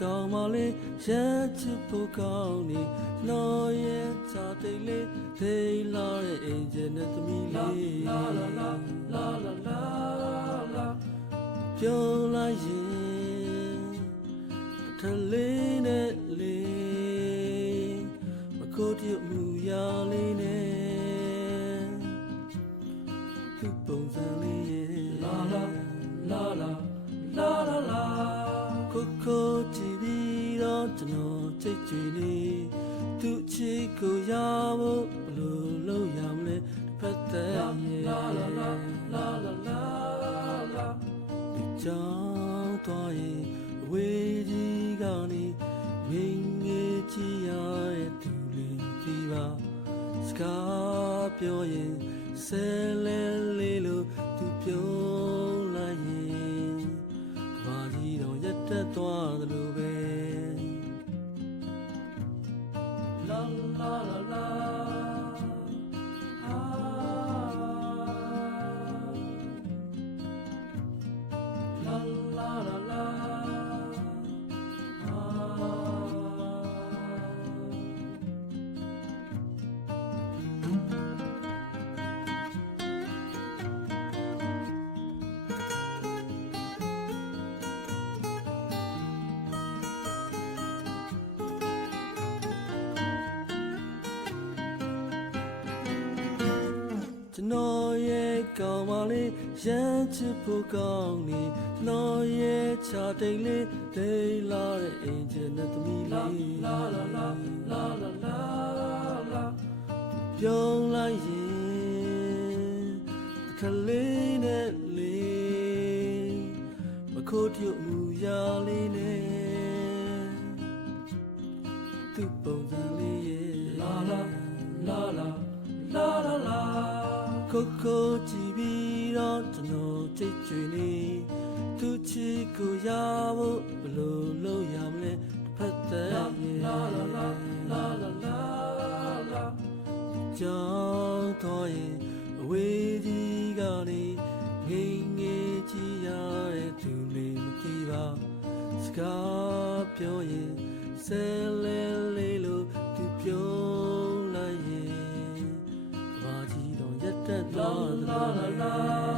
ကောင်းပါလေရမ်းချစ်ဖို့ကောင်းနေနော်ရဲ့ချာတိတ်လေးထိလာတဲ့အင်ဂျင်နဲ့သမီးလေးလာလာလာလာလာလာလာပြောလိုက်ရင်ထလေးနဲ့လေးမကိုတည်းမူရလေးနဲ့သူပုံစံလေးရဲ့လာလာလာလာလာလာလာကိုကြည့်ပြီးတော့ကျွန်တော်ကြိတ်ကြွေနေသူချစ်ကိုရဖို့ဘလို့လုပ်ရမလဲတစ်ဖက်သက်ရဲ့လာလာလာလာလာလာလာဒီကြောင်သွားရင်အဝေးကြီးကနေငင်းငယ်ကြည့်ရတဲ့သူလေးကြည့်ပါစကားပြောရင်ဆဲလဲလေးလို့သူပြောလိုက်ရင်ဘာကြီးတော့ရက်တက်သွားသလိုပဲလာလာလာလာလာလာလာလာကျွန်တော်ရဲ့ကောင်းပါလေရမ်းချစ်ဖို့ကောင်းနေနော်ရဲ့ချာတိတ်လေးဒိတ်လာတဲ့အင်ဂျင်နဲ့သမီးလေးလာလာလာလာလာလာလာပြောလိုက်ရင်ခလေးနဲ့လေးမခိုးပြုတ်မူရလေးနဲ့သူပုံစံလေးရဲ့လာလာလာလာလာလာလာကိုကြည့်ပြီးတော့ကျွန်တော်ကြိတ်ကြွေနေသူချစ်ကိုရဖို့ဘလို့လုပ်ရမလဲတစ်ဖက်သက်ရဲ့လာလာလာလာလာလာလာကြောင်တော့ရင်အဝေးကြီးကနေငိမ့်ငယ်ကြည့်ရတဲ့သူလေးမကြည့်ပါစကားပြောရင်ဆဲလဲလေးလို့သူပြောလိုက်ရင်တက်သွားla la la